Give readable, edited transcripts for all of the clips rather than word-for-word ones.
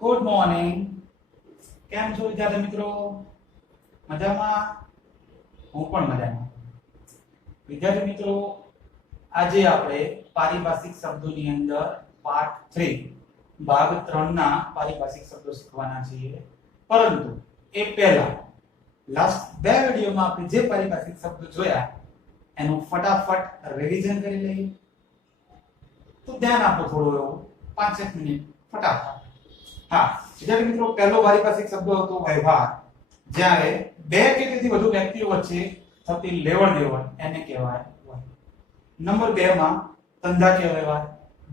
Good morning. કેમ છો વિદ્યાર્થી મિત્રો? મજામાં? હું પણ મજામાં. વિદ્યાર્થી મિત્રો, આજે આપણે પારિભાષિક શબ્દોની અંદર પાઠ 3 ભાગ 3 ના પારિભાષિક શબ્દો શીખવાના છીએ. પરંતુ એ પહેલા લાસ્ટ બે વિડિયોમાં આપણે જે પારિભાષિક શબ્દો જોયા એનું ફટાફટ રિવિઝન કરી લઈએ. તો ધ્યાન આપો થોડું એવું 5 મિનિટ ફટાફટ. હા વિદ્યાર્થી મિત્રો, પહેલો પારિભાષિક શબ્દ હતો વ્યવહાર. જ્યારે બે કે તેથી વધુ વ્યક્તિઓ વચ્ચે થતી લેવડ-દેવડ એને કહેવાય વ્યવહાર. નંબર 2 માં ધંધાકીય વ્યવહાર.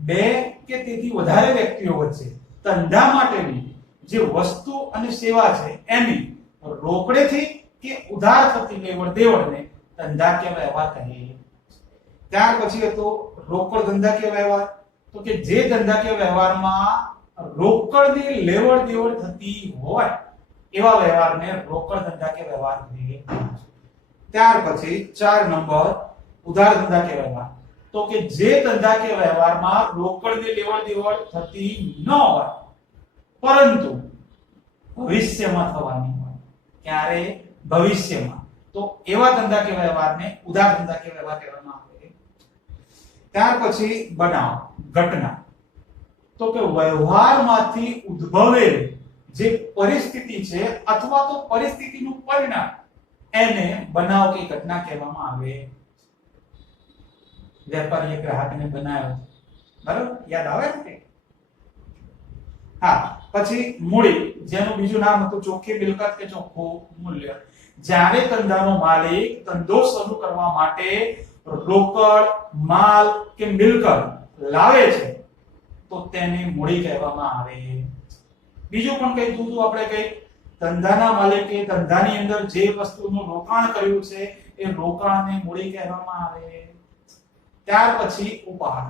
બે કે તેથી વધારે વ્યક્તિઓ વચ્ચે ધંધા માટેની જે વસ્તુ અને સેવા છે એની રોકડેથી કે ઉધાર થતી લેવડ-દેવડને ધંધાકીય વ્યવહાર કહે. ત્યાર પછી હતો રોકડ ધંધાકીય વ્યવહાર. તો કે જે ધંધાકીય વ્યવહારમાં રોકડની લેવડ-દેવડ થતી હોય એવા વ્યવહારને રોકડ ધંધાકીય વ્યવહાર કહે. ત્યાર પછી 4 નંબર ઉધાર ધંધાકીય વ્યવહાર. તો કે જે ધંધાકીય વ્યવહારમાં રોકડની લેવડ-દેવડ થતી ન હોય પરંતુ ભવિષ્યમાં થવાની હોય. ક્યારે? ભવિષ્યમાં. તો એવા ધંધાકીય વ્યવહારને ઉધાર ધંધાકીય વ્યવહાર કહેવામાં આવે. ત્યાર પછી બનાવ, ઘટના. તો કે વ્યવહારમાંથી ઉદ્ભવેલ જે પરિસ્થિતિ છે અથવા તો પરિસ્થિતિનું પરિણામ એને બનાવ કે ઘટના કહેવામાં આવે. વેપારીએ ગ્રાહકને બનાવ્યો, બરાબર? યાદ આવે ને? હા. પછી મૂડી, જેનું બીજું નામ હતું ચોખ્ખી મિલકત કે ચોખ્ખું મૂલ્ય. જ્યારે ધંધાનો માલિક ધંધો શરૂ કરવા માટે રોકડ, માલ કે મિલકત લાવે છે તો તેને મૂડી કહેવામાં આવે. બીજું પણ કઈ જુદું આપણે કઈ ધંધાના માલિકે ધંધાની અંદર જે વસ્તુનું રોકાણ કર્યું છે એ રોકાણને મૂડી કહેવામાં આવે. ત્યાર પછી ઉપાડ.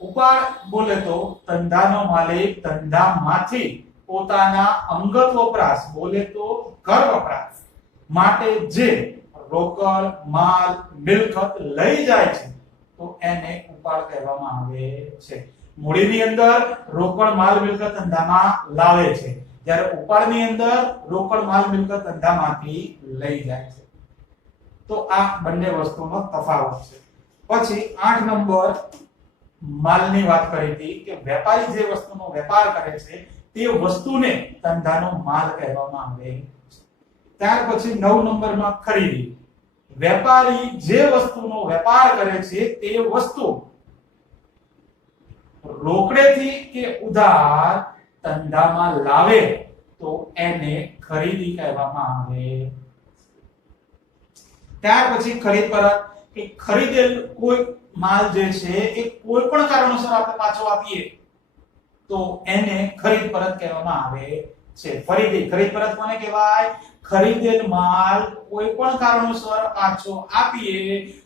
ઉપાડ બોલે તો ધંધાનો માલિક ધંધામાંથી પોતાના અંગત વપરાશ, બોલે તો ઘર વપરાશ માટે જે રોકડ, માલ, મિલકત લઈ જાય છે તો એને ઉપાડ કહેવામાં આવે છે. મૂડીની અંદર રોકડ, માલ, મિલકત ધંધામાં લાવે છે, જ્યારે ઉપાડની અંદર રોકડ, માલ, મિલકત ધંધામાંથી લઈ જાય છે. તો આ બંને વસ્તુનો તફાવત છે. પછી 8 નંબર માલની વાત કરી હતી કે વેપારી જે વસ્તુનો વેપાર કરે છે તે વસ્તુને ધંધાનો માલ કહેવામાં આવે. ત્યાર પછી 9 નંબરમાં ખરીદી. વેપારી જે વસ્તુનો વેપાર કરે છે તે વસ્તુ રોકડેથી કે ઉધાર ધંધામાં લાવે તો એને ખરીદી કહેવામાં આવે. ત્યાર પછી ખરીદ પરત, કે ખરીદેલ કોઈ માલ જે છે એ કોઈ પણ કારણોસર આપણે પાછો આપીએ તો એને ખરીદ પરત કહેવામાં આવે છે. ફરીથી ખરીદ પરત કોને કહેવાય? ખરીદેલ માલ કોઈ પણ કારણોસર પાછો આપીએ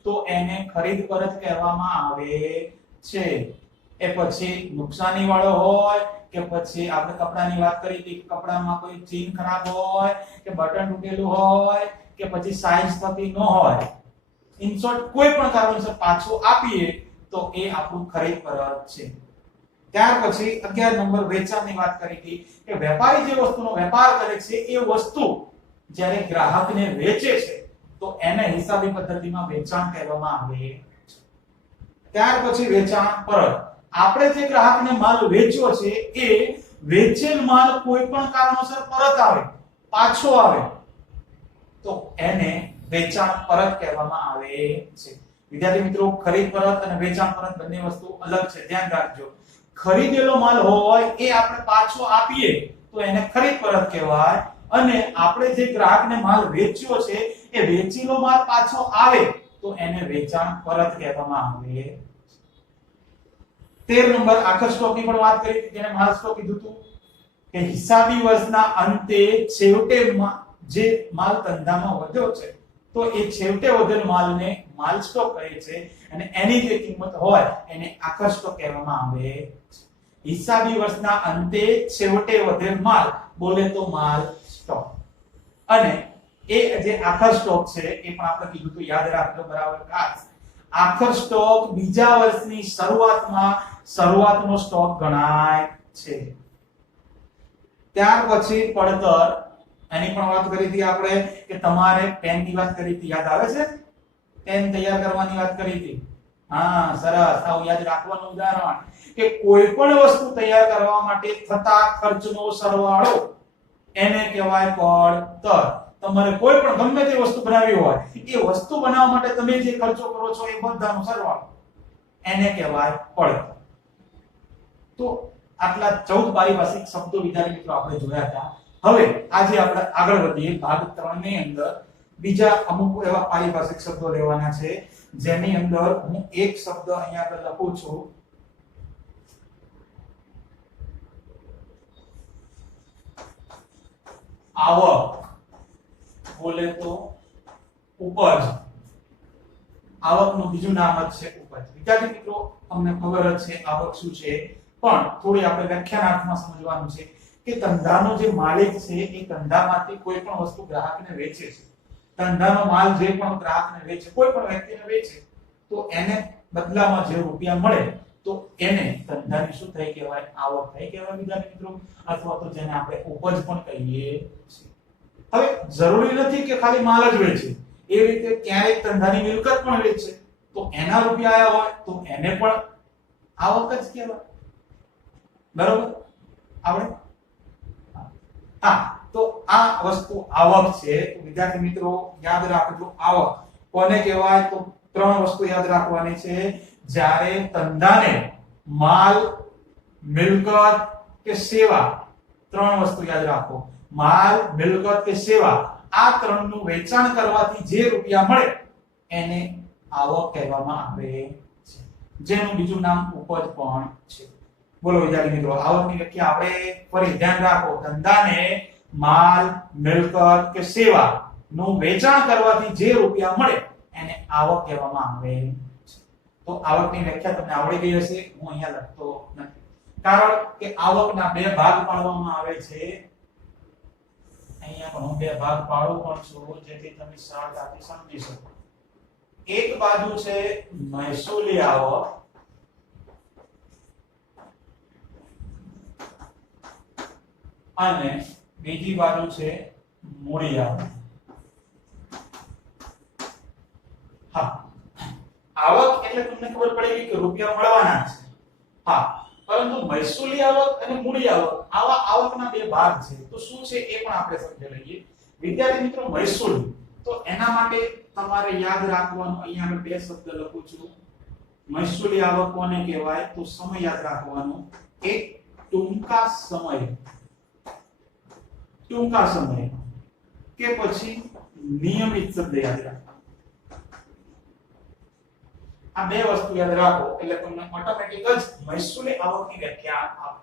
તો એને ખરીદ પરત કહેવામાં આવે છે. એ પછી નુકસાની વાળો હોય કે પછી આપણે કપડાની વાત કરી હતી, કપડામાં કોઈ ચીન ખરાબ હોય કે બટન તૂટેલું હોય કે પછી સાઈઝ થતી ન હોય, ઇન શોર્ટ કોઈ પણ કારણોસર પાછો આપીએ તો એ આપણું ખરીદ પરત છે. ત્યાર પછી 11 નંબર વેચાણની વાત કરી હતી કે વેપારી જે વસ્તુનો વેપાર કરે છે એ વસ્તુ જ્યારે ગ્રાહકને વેચે છે તો એને હિસાબી પદ્ધતિમાં વેચાણ કહેવામાં આવે. ત્યાર પછી વેચાણ પરત. આપણે જે ગ્રાહકને માલ વેચ્યો છે એ વેચેલ માલ કોઈ પણ કારણોસર પરત આવે, પાછો આવે તો એને વેચાણ પરત કહેવામાં આવે છે. વિદ્યાર્થી મિત્રો, ખરીદ પરત અને વેચાણ પરત બંને વસ્તુ અલગ છે, ધ્યાન રાખજો. ખરીદેલો માલ હોય એ આપણે પાછો આપીએ તો એને ખરીદ પરત કહેવાય, અને આપણે જે ગ્રાહકને માલ વેચ્યો છે એ વેચેલો માલ પાછો આવે તો એને વેચાણ પરત કહેવામાં આવે. 13 નંબર આખર સ્ટોકની પણ વાત કરી હતી, જેને માલ સ્ટોક કીધું હતું કે હિસાબી વર્ષના અંતે છેવટે જે માલ ધંધામાં વધ્યો છે તો એ છેવટે વધેલ માલને માલ સ્ટોક કહે છે, અને એની જે કિંમત હોય એને આખર સ્ટોક કહેવામાં આવે. હિસાબી વર્ષના અંતે છેવટે વધેલ માલ બોલે તો માલ સ્ટોક. અને એ જે આખર સ્ટોક છે એ પણ આપણે કીધું તો યાદ રાખજો બરાબર ખાસ. આખર સ્ટોક બીજા વર્ષની શરૂઆતનો સ્ટોક ગણાય છે. ત્યાર પછી પડતર, એની પણ વાત કરી હતી આપણે કે તમારે પેનની વાત કરી હતી, યાદ આવે છે? પેન તૈયાર કરવાની વાત કરી હતી. હા, સરસ. આવું યાદ રાખવાનું ઉદાહરણ કે કોઈ પણ વસ્તુ તૈયાર કરવા માટે થતા ખર્ચનો સરવાળો એને કહેવાય પડતર. તમારે કોઈ પણ ગમે તે વસ્તુ બનાવવી હોય, એ વસ્તુ બનાવવા માટે તમે જે ખર્ચો કરો છો એ બધાનો સરવાળો એને કહેવાય પડતર. તો આટલા 14 પારિભાષિક શબ્દો વિદ્યાર્થી મિત્રો આપણે જોયા હતા. હવે આજે આપણે આગળ વધીએ ભાગ 3 ની અંદર. બીજા અમુક એવા પારિભાષિક શબ્દો લેવાના છે જેની અંદર હું એક શબ્દ અહીંયા આગળ લખું છું. આવક, બોલે તો ઉપજ. આવકનું બીજું નામ જ છે ઉપજ. વિદ્યાર્થી મિત્રો તમને ખબર જ છે આવક શું છે, પણ થોડી આપણે વ્યાખ્યાનાર્થમાં સમજવાનું છે કે ધંધાનો જે માલિક છે એ ધંધામાંથી કોઈ પણ વસ્તુ ગ્રાહકને વેચે છે. ધંધાનો માલ જે પણ ગ્રાહકને વેચે, કોઈ પણ વ્યક્તિને વેચે, તો એને બદલામાં જે રૂપિયા મળે તો એને ધંધાની શું થઈ કહેવાય? આવક થઈ કહેવાય વિદ્યાર્થી મિત્રો. અથવા તો જેને આપણે ઉપજ પણ કહીએ છીએ. હવે જરૂરી નથી કે ખાલી માલ જ વેચે, એ રીતે ક્યારેક ધંધાની મિલકત પણ વેચે તો એના રૂપિયા આયા હોય તો એને પણ આવક જ કહેવાય. બરોબર? આપણે તો આ વસ્તુ આવક છે. વિદ્યાર્થી મિત્રો યાદ રાખજો, આવક કોને કહેવાય? તો 3 વસ્તુ યાદ રાખવાની છે. જ્યારે ધંધાને માલ, મિલકત કે સેવા, 3 વસ્તુ યાદ રાખો. માલ, મિલકત કે સેવા, આ 3 નું વેચાણ કરવાથી જે રૂપિયા મળે એને આવક કહેવામાં આવે છે, જેનું બીજું નામ ઉપજ પણ છે. બોલો વિદ્યાર્થી મિત્રો, આવકની વ્યાખ્યા આપણે ફરી ધ્યાન રાખો. ધંધાને માલ, મિલકત કે સેવા નું વેચાણ કરવાથી જે રૂપિયા મળે એને આવક કહેવામાં આવે છે. તો આવકની વ્યાખ્યા તમને આવડી ગઈ હશે. હું અહીંયા લખતો નથી, કારણ કે આવકના 2 ભાગ પાડવામાં આવે છે. અહીંયા પણ હું 2 ભાગ પાડું પણ છું જેથી તમે સરળતાથી સમજી શકો. એક બાજુ છે મહેસૂલી આવક અને બીજી બાજુ છે મૂડી આવક. હા, આવક એટલે તમને ખબર પડી ગઈ કે રૂપિયા મળવાના છે. હા, પરંતુ મહેસૂલી આવક અને મૂડી આવક, આવા આવકના 2 ભાગ છે. તો શું છે એ પણ આપણે સમજી લઈએ. વિદ્યાર્થી મિત્રો, મહેસૂલ, તો એના માટે તમારે યાદ રાખવાનું, અહીંયા મેં 2 શબ્દ લખું છું. મહેસૂલી આવક કોને કહેવાય? તો સમય યાદ રાખવાનો. એક ટૂંકા સમય કે પછી નિયમિત શબ્દ યાદ રાખો. આ 2 વસ્તુ યાદ રાખો એટલે તમને ઓટોમેટિક જ મહેસૂલી આવકની વ્યાખ્યા આવે.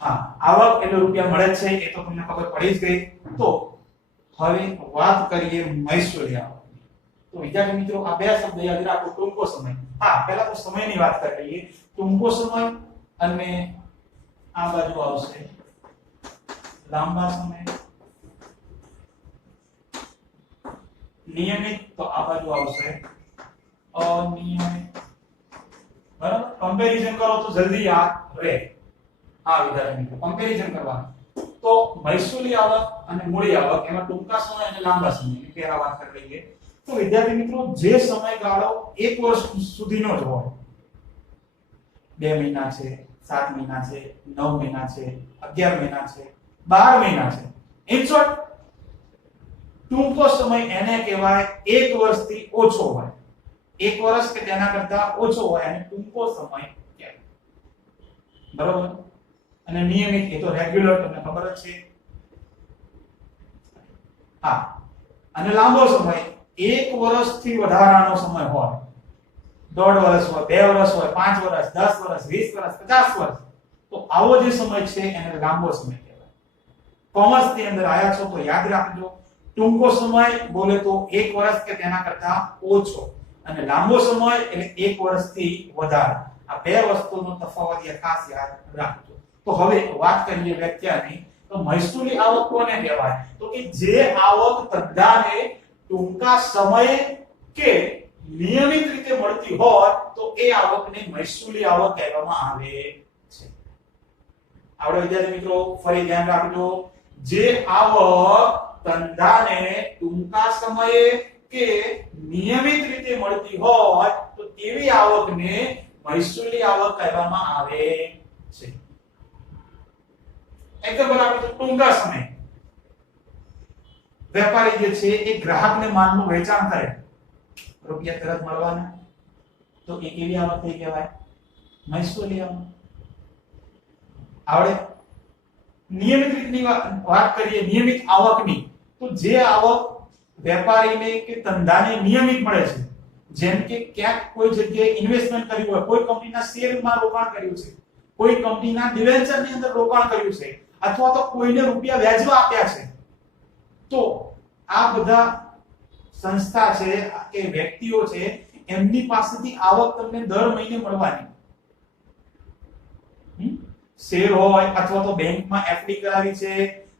હા, આવક એટલે રૂપિયા મળે છે એ તો તમને ખબર પડી જ ગઈ. તો હવે વાત કરીએ મહેસૂલી આવકની. તો વિદ્યાર્થી મિત્રો આ 2 શબ્દ યાદ રાખો. ટૂંકો સમય, હા પહેલા તો સમયની વાત કરી લઈએ. ટૂંકો સમય અને આ બાજુ આવશે લાંબા સમય. નિયમિત, તો આ બાજુ આવશે અનિયમિત. બરાબર? કમ્પેરીઝન કરો તો જલ્દી યાદ રહે. હા વિદ્યાર્થી મિત્રો, કમ્પેરીઝન કરવાનું. તો મહેસૂલી આવક અને મૂડી આવક, એમાં ટૂંકા સમય અને લાંબા સમયની પહેલા વાત કરી લઈએ. તો વિદ્યાર્થી મિત્રો, જે સમયગાળો 1 વર્ષ સુધીનો જ હોય, 2 મહિના છે, 7 મહિના છે, 9 મહિના છે, 11 મહિના છે, 12 મહિના છે, ઇન શોર્ટ ટૂંકો સમય એને કહેવાય 1 વર્ષથી ઓછો હોય. 1 વર્ષ કે તેના કરતા ઓછો હોય અને ટૂંકો સમય કહેવાય. બરોબર? અને નિયમિત, એ તો રેગ્યુલર, તમને ખબર જ છે. હા, અને લાંબો સમય 1 વર્ષથી વધારાનો સમય હોય, 1.5 વર્ષ હોય, 2 વર્ષ હોય, 5 વર્ષ, 10 વર્ષ, 20 વર્ષ, 50 વર્ષ, તો આવો જે સમય છે એને લાંબો સમય કહેવાય. કોમર્સ ની અંદર આયા છો તો યાદ રાખજો, ટૂંકો સમય બોલે તો 1 વર્ષ કે તેના કરતા ઓછો, અને લાંબો સમય એટલે 1 વર્ષથી વધારે. આ 2 વસ્તુનો તફાવત ખાસ યાદ રાખજો. તો હવે વાત કરીએ વ્યાખ્યાની. તો મહેસૂલી આવક કોને કહેવાય? તો કે જે આવક ધંધાને ટૂંકા સમયે કે નિયમિત રીતે મળતી હોય તો એ આવકને મહેસૂલી આવક કહેવામાં આવે છે. આપણે વિદ્યાર્થી મિત્રો ફરી ધ્યાન રાખજો, જે આવક ધંધાને ટૂંકા સમયે કે નિયમિત રીતે મળતી હોય તો તેવી આવકને મહેસૂલી આવક કહેવામાં આવે છે. એકદમ બરાબર. ટૂંકા સમય વેપારી જે છે એ ગ્રાહકને માલનું વેચાણ કરે, રૂપિયા તરત મળવાના, તો એ કેવી આવક થઈ કહેવાય? મહેસૂલી આવક. આવડે? નિયમિત રીતની વાત કરીએ, નિયમિત આવકની, તો જે આવક વેપારીને કે ધંધાને નિયમિત મળે છે, જેમ કે ક્યાંક કોઈ જગ્યાએ ઇન્વેસ્ટમેન્ટ કર્યું હોય, કોઈ કંપનીના શેરમાં રોકાણ કર્યું છે, કોઈ કંપનીના ડિવેન્ચરની અંદર રોકાણ કર્યું છે, અથવા તો કોઈને રૂપિયા વ્યાજમાં આપ્યા છે, તો આ બધા સંસ્થા છે કે વ્યક્તિઓ છે, એમની પાસેથી આવક તમને દર મહિને મળવાની. શેર હોય અથવા તો બેંકમાં એફડી કરાવી છે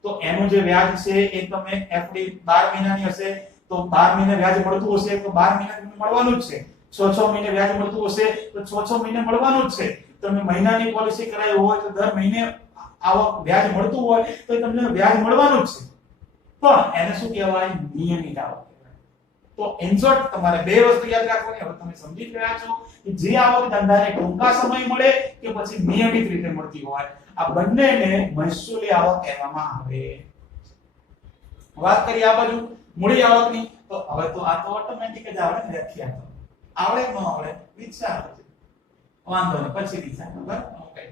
તો એનું જે વ્યાજ છે એ તમે એફડી 12 મહિનાની હશે તો 12 મહિને વ્યાજ મળતું હશે તો 12 મહિને તમને મળવાનું જ છે. 6 મહિને વ્યાજ મળતું હશે તો 6 મહિને મળવાનું જ છે. તમે મહિનાની પોલિસી કરાવી હોય તો દર મહિને આવક વ્યાજ મળતું હોય તો તમને વ્યાજ મળવાનું જ છે. પણ એને શું કહેવાય? નિયમિત આવક. તો ઇન શોર્ટ તમારે બે વસ્તુ યાદ રાખવાની. હવે તમે સમજી ગયા છો કે જે આવક ધંધાને ટૂંકા સમય મળે કે પછી નિયમિત રીતે મળતી હોય, આ બંનેને મહેસૂલી આવક કહેવામાં આવે. વાત કરીએ આ બાજુ મૂડી આવકની, તો હવે તો આ તો ઓટોમેટિક જ આવડે ને વ્યાખ્યા. તો આવડે ન આવડે વિચાર છે, વાંધો નહીં પછી વિચાર. બરાબર? ઓકે.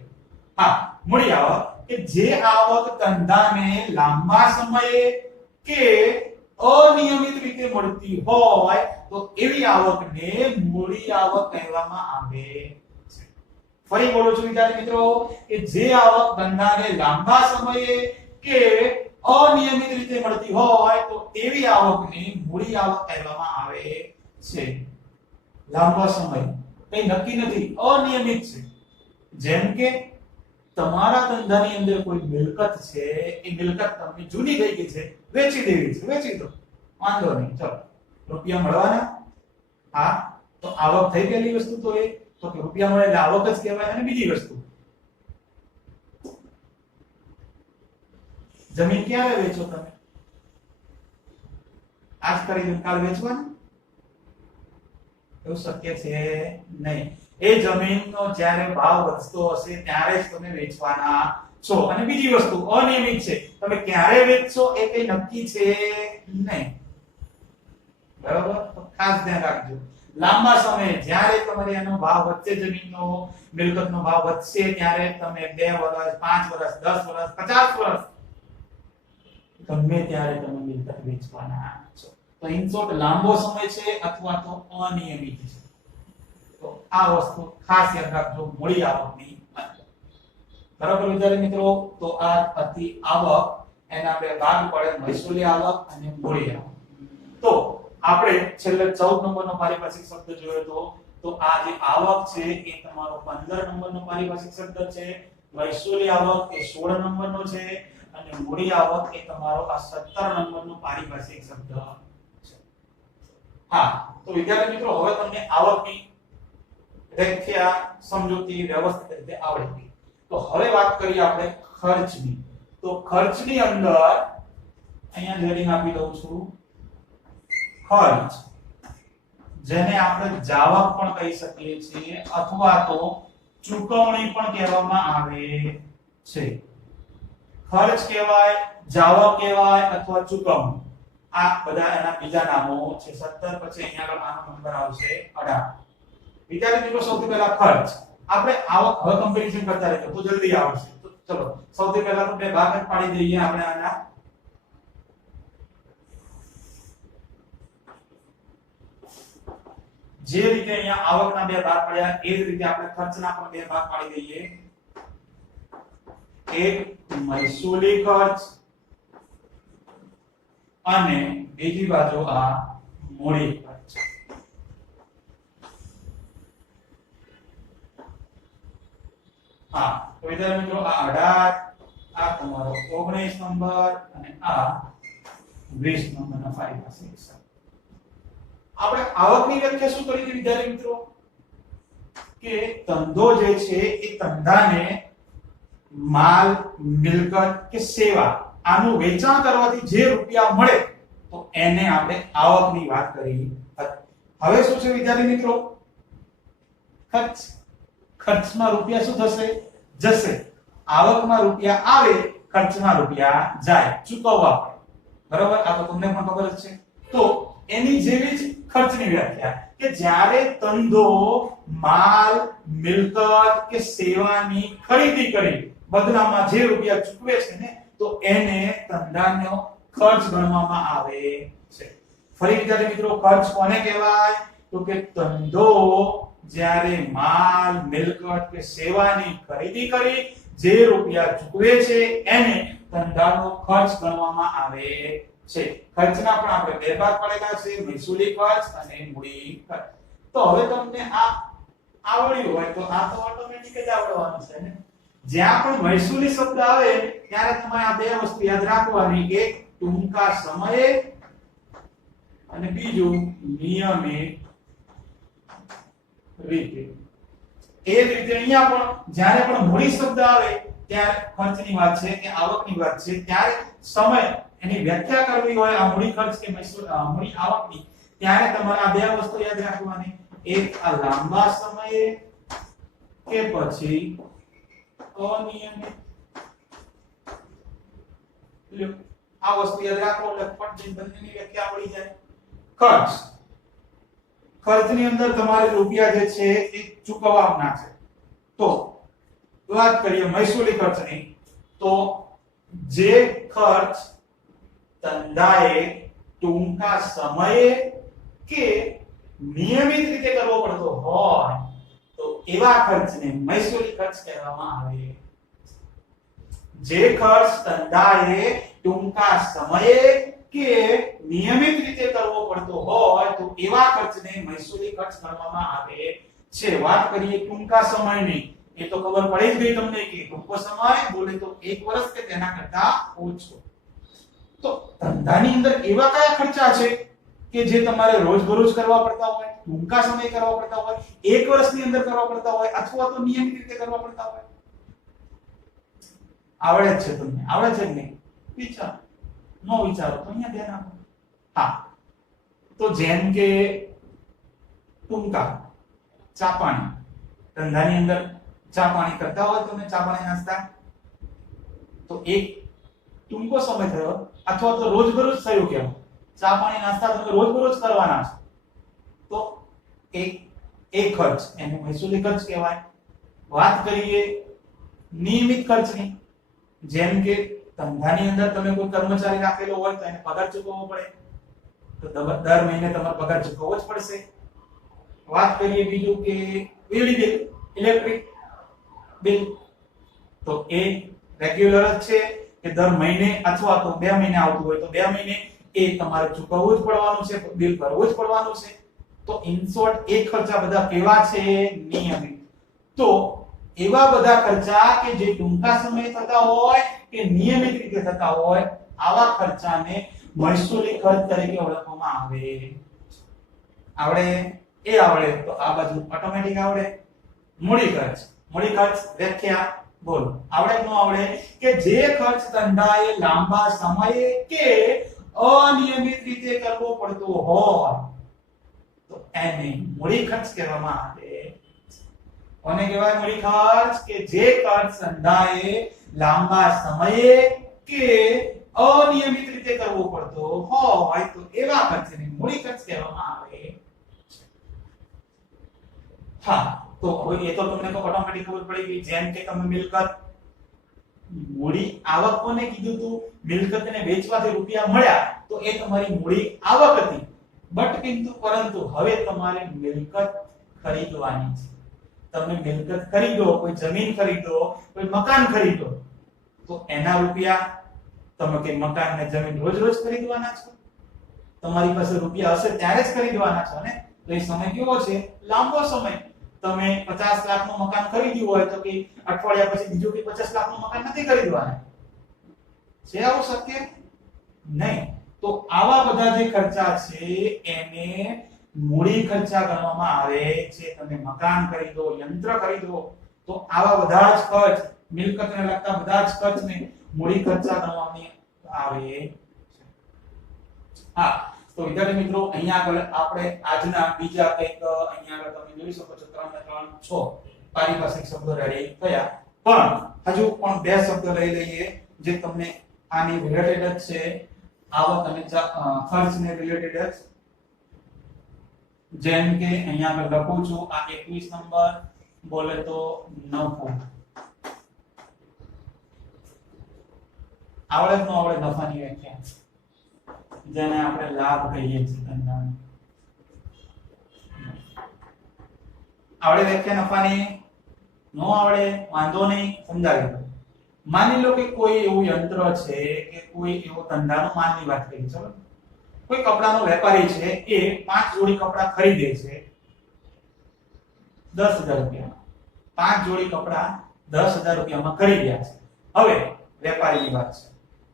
હા, મૂડી આવક કે જે આવક ધંધાને લાંબા સમયે કે અનિયમિત રીતે મળતી હોય તો એવી આવકને મૂડી આવક કહેવામાં આવે છે. ફરી બોલું છું વિદ્યાર્થી મિત્રો કે જે આવક ધંધાને લાંબા સમયે કે અનિયમિત રીતે મળતી હોય તો તેવી આવકને મૂડી આવક કહેવામાં આવે છે. લાંબા સમય કઈ નક્કી નથી, અનિયમિત છે. જેમ કે તમારા ધંધાની અંદર કોઈ મિલકત છે, એ મિલકત તમને જૂની થઈ ગઈ છે, વેચી દેવી છે, વેચી દો, વાંધો નહીં, ચલો રૂપિયા મળવાના. હા, તો આવક થઈ ગયેલી વસ્તુ તો એ તો કે રૂપિયા મળે એટલે આવક જ કહેવાય. અને બીજી વસ્તુ, જમીન ક્યારે વેચો તમે? આજ કરી કાલ વેચવાની? એવું શક્ય છે નહીં. એ જમીનનો જ્યારે ભાવ વધતો હશે ત્યારે જ તમે વેચવાના છો. અને બીજી વસ્તુ અનિયમિત છે, તમે ક્યારે વેચશો એ કઈ નક્કી છે નહીં. બરાબર? તો ખાસ ધ્યાન રાખજો. લાંબા સમયે જ્યારે તમારે એનો ભાવ વધશે, જમીનનો મિલકતનો ભાવ વધશે, ત્યારે તમે 2 વર્ષ 5 વર્ષ 10 વર્ષ 50 વર્ષ ગમે ત્યારે તમે મિલકત વેચવાના છો. તો ઇન શોર્ટ લાંબો સમય છે અથવા તો અનિયમિત છે. તો આ વસ્તુ ખાસ યાદ રાખજો મૂડી આવકની અંદર. બરાબર વિદ્યાર્થી મિત્રો? તો આ હતી આવક. એના બે ભાગ પડે, મહેસૂલી આવક અને મૂડી આવક. તો આપણે છેલ્લે 14 નંબરનો પારિભાષિક શબ્દ જોયો તો આ જે આવક છે એ તમારો 15 નંબરનો પારિભાષિક શબ્દ છે, મહેસૂલી આવક એ 16 નંબરનો છે અને મૂડી આવક એ તમારો આ 17 નંબરનો પારિભાષિક શબ્દ છે. હા, તો વિદ્યાર્થી મિત્રો હવે તમને આવકની વ્યાખ્યા સમજૂતી વ્યવસ્થિત રીતે આવડી ગઈ. તો હવે વાત કરીએ આપણે ખર્ચની. તો ખર્ચની અંદર અહીંયા હેડિંગ આપી દઉં છું, ખર્ચ, જેને આપણે જાવક પણ કહી શકીએ છીએ અથવા તો ચૂકવણી પણ કહેવામાં આવે છે. ખર્ચ કહેવાય, જાવક કહેવાય અથવા ચૂકવણી, આ બધા એના બીજા નામો છે. 17 પછી અહીંયા આગળ આનો નંબર આવશે 18. વિદ્યાર્થી મિત્રો સૌથી પહેલા ખર્ચ. આપણે આવક હવે કમ્પેરિઝન કરતા રહેજો તો જલ્દી આવશે. તો ચલો સૌથી પહેલા તો બે ભાગ જ પાડી દઈએ આપણે આના. જે રીતે અહીંયા આવકના બે ભાગ પડ્યા એ જ રીતે આપણે ખર્ચના પણ બે ભાગ પાડી દઈએ. એક મહેસૂલી ખર્ચ અને બીજી બાજુ આ મૂડી ખર્ચ. હા, તો વિદ્યાર્થી મિત્રો આ 18, આ તમારો 19 નંબર અને આ 20 નંબરના પારિભાષિક શબ્દ. આપણે આવકની વ્યાખ્યા શું કરી હતી વિદ્યાર્થી મિત્રો? કે ધંધો જે છે એ ધંધાને માલ, મિલકત કે સેવા આનું વેચાણ કરવાથી જે રૂપિયા મળે તો એને આપણે આવકની વાત કરી હતી. હવે શું છે વિદ્યાર્થી મિત્રો? ખર્ચ. ખર્ચમાં રૂપિયા શું થશે? જશે. આવકમાં રૂપિયા આવે, ખર્ચમાં રૂપિયા જાય, ચૂકવવા પડે. બરાબર? આ તો તમને પણ ખબર જ છે. તો એની જેવી જ ખર્ચની વ્યાખ્યા કે જ્યારે ધંધો માલ, મિલકત કે સેવાની ખરીદી કરી બદલામાં જે રૂપિયા ચૂકવે છે ને તો એને ધંધાનો ખર્ચ ગણવામાં આવે છે. ફરી વિદ્યાર્થી મિત્રો, ખર્ચ કોને કહેવાય? તો કે ધંધો જ્યારે માલ, મિલકત કે સેવાની ખરીદી કરી જે રૂપિયા ચૂકવે છે એને ધંધાનો ખર્ચ ગણવામાં આવે છે. ખર્ચના પણ આપણે બે ભાગ પડેલા છે, મહેસૂલી ખર્ચ અને મૂડી ખર્ચ. તો હવે તમને આ આવડ્યું હોય તો આ તો ઓટોમેટિક જ આવડવાનું છે ને. જ્યાં પણ મહેસૂલી શબ્દ આવે ત્યારે તમારે આ બે વસ્તુ યાદ રાખવાની, એક ટૂંકા સમયે અને બીજું નિયમિત રીતે. એ જ રીતે અહીંયા પણ જ્યારે પણ મૂડી શબ્દ આવે ત્યારે ખર્ચની વાત છે કે આવકની વાત છે, ત્યારે સમય એની વ્યાખ્યા કરવી હોય આ મૂડી ખર્ચ કે મૂડી આવકની, ત્યારે તમારે આ બે વસ્તુ યાદ રાખવાની, એક આ લાંબા સમયે કે પછી અનિયમિત. લ્યો આ વસ્તુ યાદ રાખો એટલે ફટ બંનેની વ્યાખ્યા આવડી જાય. ખર્ચ. ખર્ચની અંદર તમારે રૂપિયા જે છે એ ચૂકવવાના છે. તો વાત કરીએ મહેસૂલી ખર્ચની, તો જે ખર્ચ ધંધાએ ટૂંકા સમયે કે નિયમિત રીતે કરવો પડતો હોય તો એવા ખર્ચને મહેસૂલી ખર્ચ કહેવામાં આવે. જે ખર્ચ ધંધાએ ટૂંકા સમયે કે નિયમિત રીતે કરવો પડતો હોય તો એવા ખર્ચને મહેસૂલી ખર્ચ ગણવામાં આવે છે. વાત કરીએ ટૂંકા સમયની, એ તો ખબર પડી જ ગઈ તમને કે ટૂંકો સમય બોલે તો 1 વર્ષ કે તેના કરતા ઓછો. તો ધંધાની અંદર એવા કયા ખર્ચા છે કે જે તમારે રોજબરોજ કરવા પડતા હોય, ટૂંકા સમય કરવા પડતા હોય, 1 વર્ષની અંદર કરવા પડતા હોય અથવા તો નિયમિત રીતે કરવા પડતા હોય? આવડે છે તમને? આવડે છે કે નહીં? વિચાર નો વિચારો તો અહીંયા ધ્યાન આપો. હા, તો જેમ કે ટૂંકા ચા પાણી, ધંધાની અંદર ચા પાણી કરતા હોય તમે, ચા પાણી નાસ્તા, તો એક ટૂંકો સમય થયો અથવા તો રોજબરોજ થયું કેમ? ચા પાણી નાસ્તા તમે રોજબરોજ કરવાના છો તો એક ખર્ચ એને મહેસૂલી ખર્ચ કહેવાય. વાત કરીએ નિયમિત ખર્ચની, જેમ કે ધંધાની અંદર તમે કોઈ કર્મચારી રાખેલો હોય તો એને પગાર ચૂકવવો પડે, તો દર મહિને તમારે પગાર ચૂકવવો જ પડશે. વાત કરીએ બીજું કે વીજળી બિલ, ઇલેક્ટ્રિક બિલ, તો એ રેગ્યુલર જ છે કે દર મહિને અથવા તો 2 મહિને આવતું હોય તો 2 મહિને એ તમારે ચૂકવવું જ પડવાનું છે, બિલ ભરવું જ પડવાનું છે. તો ઇન શોર્ટ એ ખર્ચા બધા કેવા છે? નિયમિત. તો એવા બધા ખર્ચા કે જે ટૂંકા સમયે થતા હોય કે નિયમિત રીતે થતા હોય આવા ખર્ચાને મહેસૂલી ખર્ચ તરીકે ઓળખવામાં આવે. આવડે? એ આવડે તો આ બાજુ ઓટોમેટિક આવડે. મૂડી ખર્ચ. મૂડી ખર્ચ વ્યાખ્યા બોલો. આવડે કે ન આવડે? કે જે ખર્ચ ધંધાએ લાંબા સમયે કે અનિયમિત રીતે કરવો પડતો હોય તો એને મૂડી ખર્ચ કહેવામાં આવે. કોને કહેવાય મૂડી ખર્ચ? કે જે ખર્ચ ધંધાએ લાંબા સમયે કે અનિયમિત રીતે કરવો પડતો હોય તો એવા ખર્ચને મૂડી ખર્ચ કહેવામાં આવે. હા, તો હવે એ તો તમને તો ઓટોમેટિક ખબર પડી ગઈ. જેમ કે તમે મિલકત, મૂડી આવક કોને કીધું તું? મિલકતને વેચવાથી રૂપિયા મળ્યા તો એ તમારી મૂડી આવક હતી. પરંતુ હવે તમારે મિલકત ખરીદવાની છે. તમે મિલકત ખરીદો, કોઈ જમીન ખરીદો, કોઈ મકાન ખરીદો તો એના રૂપિયા તમે કે મકાન ને જમીન રોજ ખરીદવાના છો. તમારી પાસે રૂપિયા હશે ત્યારે જ ખરીદવાના છો ને. તો એ સમય કેવો છે? લાંબો સમય. તમે 50 લાખનું મકાન ખરીદ્યું હોય તો કે અઠવાડિયા પછી બીજું કે 50 લાખનું મકાન નથી ખરીદવાના. છે આવું શક્ય? નહીં. તો આવા બધા જે ખર્ચા છે એને મૂડી ખર્ચા ગણવામાં આવે છે. તમે મકાન ખરીદો, યંત્ર ખરીદો તો આવા બધા જ ખર્ચ મિલકતને લગતા બધા જ ખર્ચને મૂડી ખર્ચા ગણવાની આવે છે. હા, તો વિદ્યાર્થી મિત્રો અહીંયા આગળ આપણે આજના બીજા કંઈક અહીંયા આગળ તમે જોઈ શકો છો 3 ને 3 6 પારિભાષિક શબ્દો રેડી થયા, પણ હજુ પણ બે શબ્દો લઈ લઈએ જે તમને આની રિલેટેડ જ છે, આવક અને ખર્ચને રિલેટેડ જ. જેમ કે અહીંયા આગળ લખું છું આ 21 નંબર બોલે તો નફો. આવડે ન આવડે નફાની વ્યાખ્યા જેને આપણે લાભ કહીએ છીએ ધંધાનો. આવડે વ્યાખ્યા નફાની? નો આવડે વાંધો નહીં, સમજાવી દો. માની લો કે કોઈ એવું યંત્ર છે કે કોઈ એવો ધંધાનો માલની વાત કરી, ચલો કોઈ કપડાનો વેપારી છે, એ 5 જોડી કપડા ખરીદે છે 10,000 રૂપિયામાં. 5 જોડી કપડા 10,000 રૂપિયામાં ખરીદ્યા છે. હવે વેપારીની વાત છે,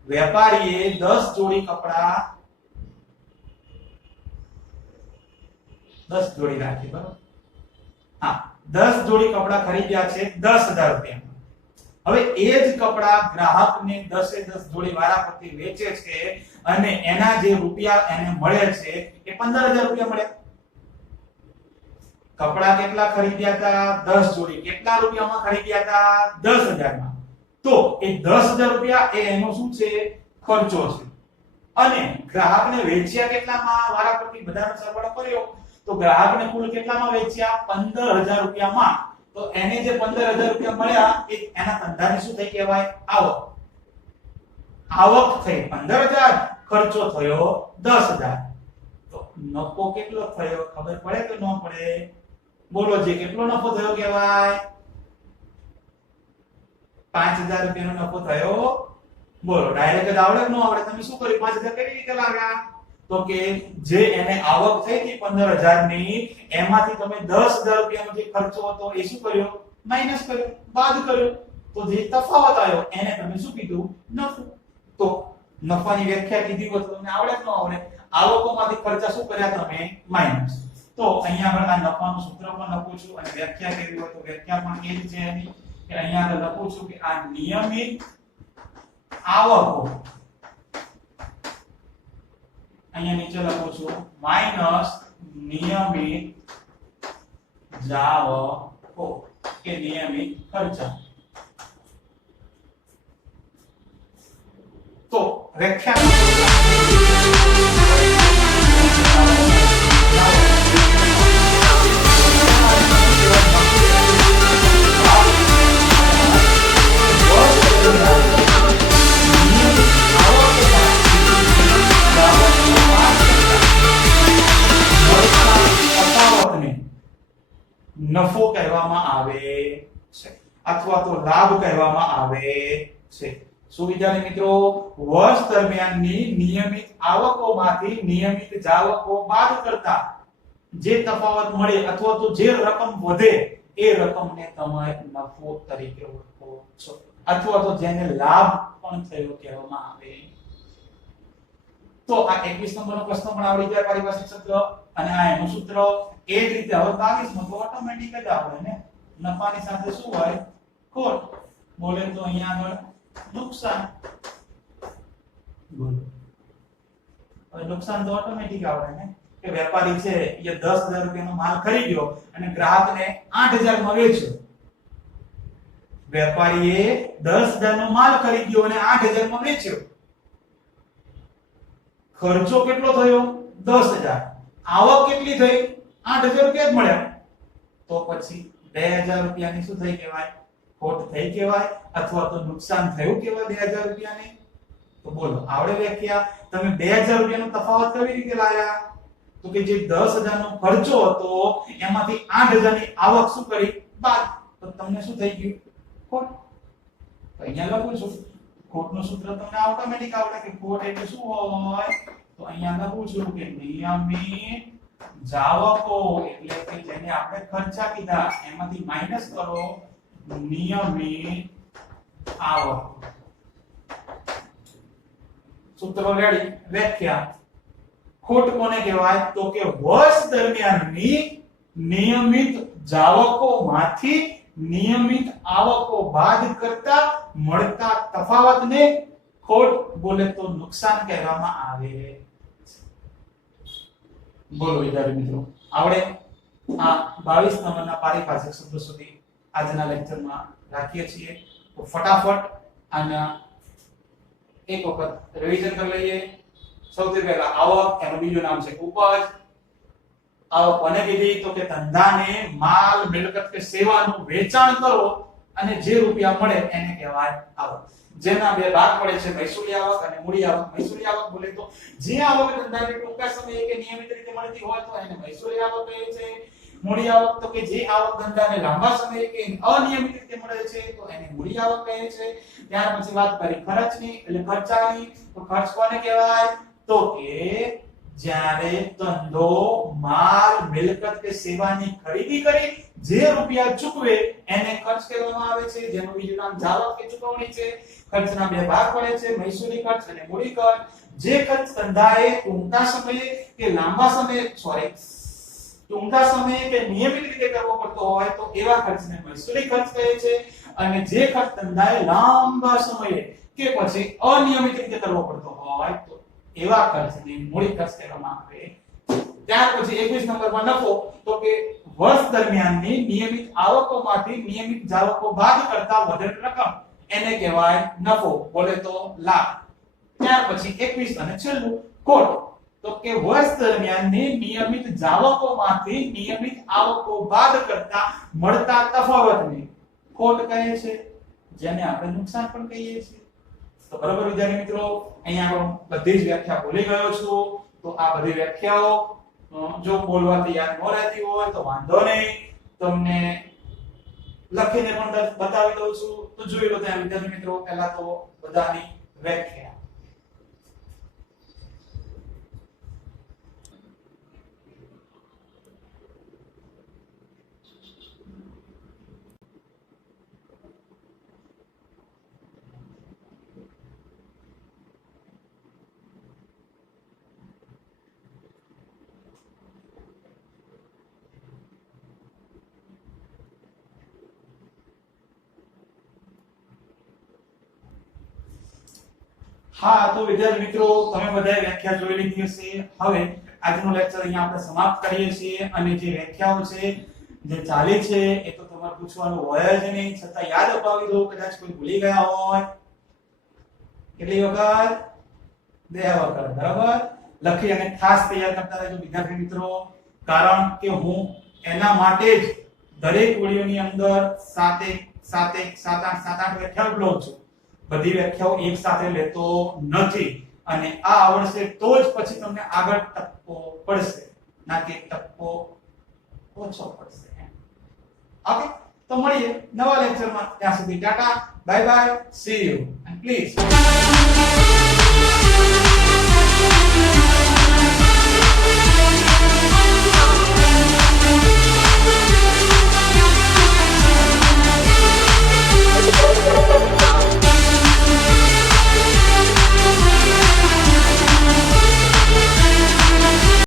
વેપારીએ 10 જોડી કપડા 10 જોડી રાખી, બરોબર? હા, 10 જોડી કપડા ખરીદ્યા છે 10,000 રૂપિયામાં. હવે એ જ કપડા ગ્રાહકને 10 જોડી વારાફરતી વેચે છે અને એના જે રૂપિયા એને મળે છે એ 15,000 રૂપિયા મળે. કપડા કેટલા ખરીદ્યા હતા? 10 જોડી. કેટલા રૂપિયામાં ખરીદ્યા હતા? 10,000 માં. તો એ 10,000 રૂપિયા એ એનો શું છે? ખર્ચો છે. અને ગ્રાહકને વેચ્યા કેટલામાં? વારાફરતી બધાનો સરવાળો કર્યો તો ગ્રાહકને કુલ કેટલામાં વેચ્યા? 15,000 રૂપિયામાં. તો એને જે 15,000 રૂપિયા મળ્યા એ એના ધંધાની શું થઈ કહેવાય? આવક. આવક થઈ 15,000, ખર્ચો થયો 10,000. તો નફો કેટલો થયો ખબર પડે કે ન પડે? બોલો, જે કેટલો નફો થયો કહેવાય? 5,000 રૂપિયાનો નફો થયો. બોલો, ડાયરેક્ટ જ આવડે કે ન આવડે? તમે શું કર્યું? 5,000 કેવી રીતે લાવ્યા? તો કે જે એને આવક થઈ હતી 15,000 ની, એમાંથી તમે 10,000 રૂપિયાનો જે ખર્ચો હતો એ શું કર્યો? માઈનસ કર્યો, બાદ કર્યો. તો જે તફાવત આવ્યો એને તમે શું કીધું? નફો. તો નફાની વ્યાખ્યા કીધી હોય તો તમને આવડે કે ન આવડે? આવકોમાંથી ખર્ચા શું કર્યા તમે? માઈનસ. તો અહીંયા આગળ આ નફાનું સૂત્ર પણ લખું છું અને વ્યાખ્યા કેવી હોય તો વ્યાખ્યા પણ એ જ છે એની કે અહીંયા આગળ લખું છું કે આ નિયમિત આવકો, અહીંયા નીચે લખું છું માઈનસ નિયમિત જાવકો કે નિયમિત ખર્ચા. તો નફો કહેવામાં આવે છે અથવા તો લાભ કહેવામાં આવે છે. શું વિદ્યાર્થી મિત્રો? વર્ષ દરમિયાનની નિયમિત આવકોમાંથી નિયમિત જાવકો બાદ કરતા જે તફાવત મળે અથવા તો જે રકમ વધે એ રકમને તમે નફો તરીકે ઓળખો છો અથવા તો જેને લાભ પણ થયો કહેવામાં આવે. તો આ 21 નંબરનો પ્રશ્ન પણ આવડી જાય પારિભાષિક શબ્દ અને આ એનું સૂત્ર. એ જ રીતે હવે 22 માં તો ઓટોમેટિક જ આવડે ને, નફાની સાથે શું હોય? ખોટ. બોલે તો અહીંયા આગળ નુકસાન. બોલો, હવે નુકસાન તો ઓટોમેટિક આવડે ને કે વેપારી છે એ 10,000 રૂપિયાનો માલ ખરીદ્યો અને ગ્રાહકને 8,000 માં વેચ્યો. વેપારીએ 10,000 નો માલ ખરીદ્યો અને 8,000 માં વેચ્યો. ખર્ચો કેટલો થયો? 10,000. આવક કેટલી થઈ? 8,000 રૂપિયા જ મળ્યા. તો પછી 2,000 રૂપિયાની શું થઈ કહેવાય? ખોટ થઈ કહેવાય અથવા તો નુકસાન થયું કહેવાય 2,000 રૂપિયાની. તો બોલો, આવડે વ્યાખ્યા? તમે 2,000 રૂપિયાનો તફાવત કેવી રીતે લાવ્યા? તો કે જે 10,000 નો ખર્ચો હતો એમાંથી 8,000 ની આવક શું કરી? બાદ. તો તમને શું થઈ ગયું? ખોટ. તો અહીંયા લખું છું ખોટનું સૂત્ર તમને ઓટોમેટિક આવડે કે ખોટ એટલે શું હોય? તો અહીંયા લખું છું કે નિયમિત જાવકો એટલે કે જેને આપણે ખર્ચા કીધા એમાંથી માઈનસ કરો નિયમિત આવક. સૂત્ર રેડી. વ્યાખ્યા. ખોટ કોને કહેવાય? તો કે વર્ષ દરમિયાનની નિયમિત જાવકોમાંથી નિયમિત આવકો બાદ કરતા મળતા તફાવતને ખોટ બોલે તો નુકસાન કહેવામાં આવે છે. બોલો વિદ્યાર્થી મિત્રો, આવડે આ 22 નંબરના પારિભાષિક શબ્દો સુધી આજના લેક્ચરમાં રાખીએ છીએ. તો ફટાફટ આના એક વખત રિવિઝન કરી લઈએ. સૌથી પહેલા આવક, એનું બીજું નામ છે ઉપજ. આવક કોને કીધી? તો કે ધંધાને માલ, મિલકત કે સેવાનું વેચાણ કરો અને જે રૂપિયા મળે એને કહેવાય આવક. જેના બે ભાગ પડે છે, મહેસૂલી આવક અને મૂડી આવક. મહેસૂલી આવક બોલે તો જે આવક ધંધાને ટૂંકા સમયે કે નિયમિત રીતે મળતી હોય તો એને મહેસૂલી આવક કહે છે. મૂડી આવક તો કે જે આવક ધંધાને લાંબા સમયે કે અનિયમિત રીતે મળે છે તો એને મૂડી આવક કહે છે. ત્યાર પછી વાત કરી ખર્ચની, એટલે ખર્ચાની. તો ખર્ચ કોને કહેવાય? તો કે જ્યારે ધંધો, માલ, મિલકત કે સેવાની ખરીદી કરી જે રૂપિયા ચૂકવે એને ખર્ચ કહેવામાં આવે છે, જેનું બીજું નામ જાવક કે ચૂકવણી છે. ખર્ચના બે ભાગ પડે છે, મહેસૂલી ખર્ચ અને મૂડી ખર્ચ. જે ખર્ચ ધંધાએ ટૂંકા સમયે કે લાંબા સમયે ટૂંકા સમયે કે નિયમિત રીતે કરવો પડતો હોય તો એવા ખર્ચને મહેસૂલી ખર્ચ કહે છે. અને જે ખર્ચ ધંધાએ લાંબા સમયે કે પછી અનિયમિત રીતે કરવો પડતો હોય તો એવા ખર્ચને મૂડી ખર્ચ કહેવામાં આવે. ત્યાર પછી 21 નંબરમાં નફો, તો કે વર્ષ દરમિયાનની નિયમિત આવકોમાંથી નિયમિત જાવકો બાદ કરતા વધેલ રકમ એને કહેવાય નફો, બોલે તો લાભ. ત્યાર પછી 21 અને છેલ્લું ખોટ, તો કે વર્ષ દરમિયાનની નિયમિત જાવકોમાંથી નિયમિત આવકો બાદ કરતા મળતા તફાવતને ખોટ કહે છે, જેને આપણે નુકસાન પણ કહીએ છીએ. તો બરાબર વિદ્યાર્થી મિત્રો, અહીંયા હું બધી જ વ્યાખ્યા ભૂલી ગયો છું. તો આ બધી વ્યાખ્યાઓ જો બોલવાથી યાદ ન રહેતી હોય તો વાંધો નહીં, તમને લખીને પણ બતાવી દઉં છું. તો જોઈ લો ત્યાં વિદ્યાર્થી મિત્રો, પહેલા તો બધાની વ્યાખ્યા. હા, તો વિદ્યાર્થી મિત્રો, તમે બધાએ વ્યાખ્યા જોઈ લીધી હશે. હવે આજનો લેક્ચર અહીંયા આપણે સમાપ્ત કરીએ છીએ. અને જે વ્યાખ્યાઓ છે જે ચાલી છે એ તો તમારે પૂછવાનું હોય જ નહીં, છતાં યાદ અપાવી દો, કદાચ કોઈ ભૂલી ગયા હોય. કેટલી વખત? 2 વખત. બરાબર, લખી અને ખાસ તૈયાર કરતા રહેજો વિદ્યાર્થી મિત્રો, કારણ કે હું એના માટે જ દરેક વિડિયોની અંદર 7 8 વ્યાખ્યાઓ લઉં છું. બધી વ્યાખ્યાઓ એક સાથે લેતો નથી. અને આ આવડશે તો જ પછી તમને આગળ ટપ્પો પડશે, ના કે ટપ્પો ઓછો પડશે. ઓકે, તો મળીએ નવા લેક્ચરમાં. ત્યાં સુધી Tata, bye bye, C you, and please